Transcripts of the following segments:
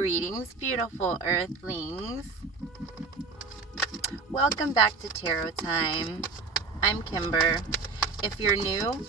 Greetings, beautiful earthlings. Welcome back to Tarot Time. I'm Kimber. If you're new,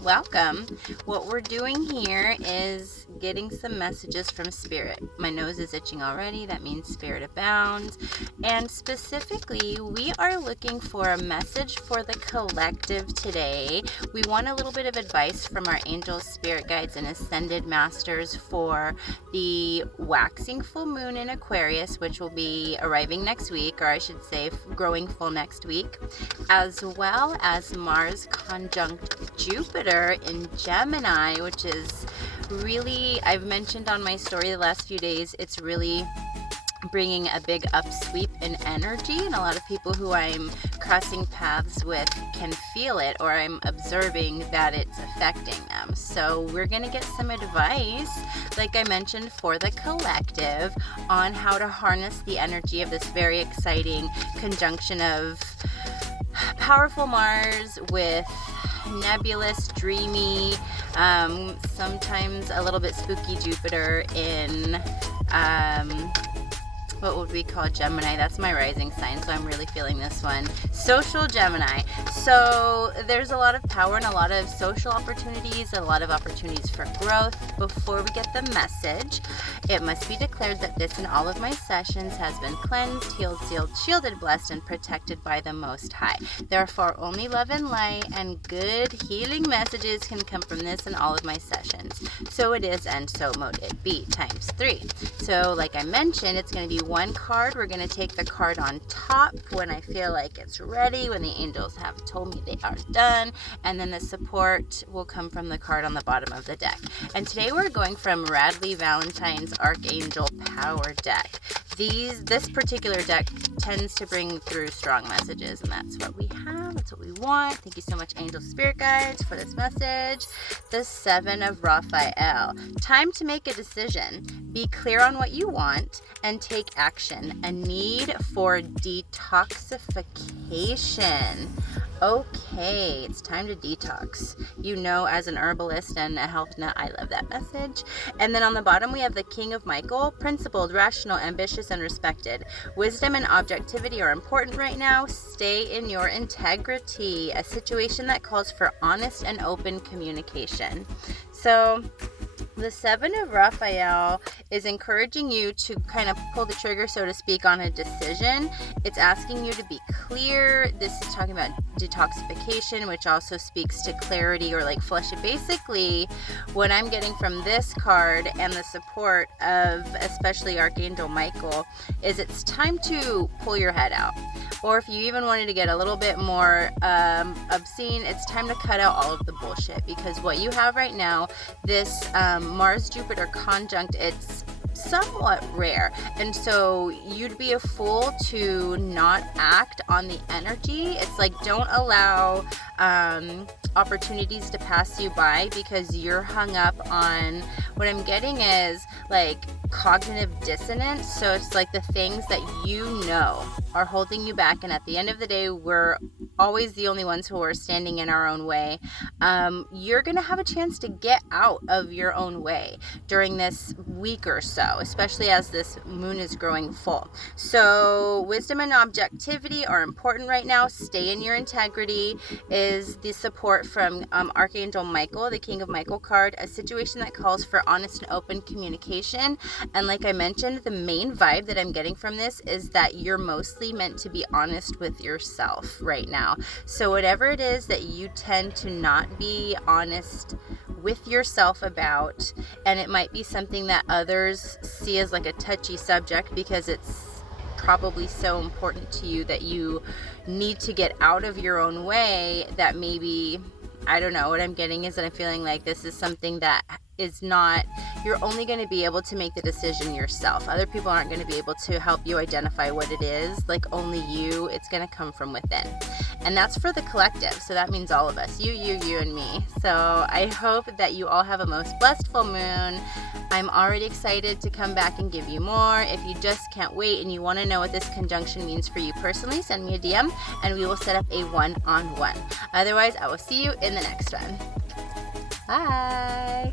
welcome. What we're doing here is getting some messages from Spirit. My nose is itching already. That means Spirit abounds. And specifically, we are looking for a message for the collective today. We want a little bit of advice from our angels, spirit guides, and ascended masters for the waxing full moon in Aquarius, which will be arriving next week, or I should say growing full next week, as well as Mars conjunct Jupiter in Gemini, which is really, I've mentioned on my story the last few days, it's really bringing a big upsweep in energy, and a lot of people who I'm crossing paths with can feel it, or I'm observing that it's affecting them. So we're going to get some advice, like I mentioned, for the collective on how to harness the energy of this very exciting conjunction of powerful Mars with nebulous, dreamy, sometimes a little bit spooky Jupiter in what would we call Gemini? That's my rising sign, so I'm really feeling this one. Social Gemini. So there's a lot of power and a lot of social opportunities, a lot of opportunities for growth. Before we get the message, it must be declared that this and all of my sessions has been cleansed, healed, sealed, shielded, blessed, and protected by the Most High. Therefore, only love and light and good healing messages can come from this and all of my sessions. So it is, and so mote it be, times 3. So like I mentioned, it's going to be one card. We're going to take the card on top when I feel like it's ready, when the angels have told me they are done, and then the support will come from the card on the bottom of the deck. And today we're going from Radley Valentine's Archangel Power deck. This particular deck tends to bring through strong messages, and that's what we have. That's what we want. Thank you so much, angel spirit guides, for this message. The 7 of Raphael. Time to make a decision. Be clear on what you want and take action. A need for detoxification. Okay, it's time to detox. You know, as an herbalist and a health nut, I love that message. And then on the bottom, we have the King of Michael, principled, rational, ambitious, and respected. Wisdom and objectivity are important right now. Stay in your integrity. A situation that calls for honest and open communication. So the 7 of Raphael is encouraging you to kind of pull the trigger, so to speak, on a decision. It's asking you to be clear. This is talking about detoxification, which also speaks to clarity or like flesh. Basically, what I'm getting from this card and the support of especially Archangel Michael is it's time to pull your head out. Or if you even wanted to get a little bit more obscene, it's time to cut out all of the bullshit, because what you have right now, this Mars-Jupiter conjunct, it's somewhat rare, and so you'd be a fool to not act on the energy. It's like, don't allow opportunities to pass you by because you're hung up on, what I'm getting is like cognitive dissonance. So it's like the things that you know are holding you back, and at the end of the day, we're always the only ones who are standing in our own way. You're gonna have a chance to get out of your own way during this week or so, especially as this moon is growing full. So wisdom and objectivity are important right now. Stay in your integrity is the support from Archangel Michael, the King of Michael card. A situation that calls for honest and open communication. And like I mentioned, the main vibe that I'm getting from this is that you're mostly meant to be honest with yourself right now. So whatever it is that you tend to not be honest with yourself about, and it might be something that others see as like a touchy subject because it's probably so important to you that you need to get out of your own way, that maybe, I don't know, what I'm getting is that I'm feeling like this is something that is not, you're only going to be able to make the decision yourself. Other people aren't going to be able to help you identify what it is. Like, only you. It's going to come from within. And that's for the collective. So that means all of us. You, and me. So I hope that you all have a most blessed full moon. I'm already excited to come back and give you more. If you just can't wait and you want to know what this conjunction means for you personally, send me a DM and we will set up a one-on-one. Otherwise, I will see you in the next one. Bye.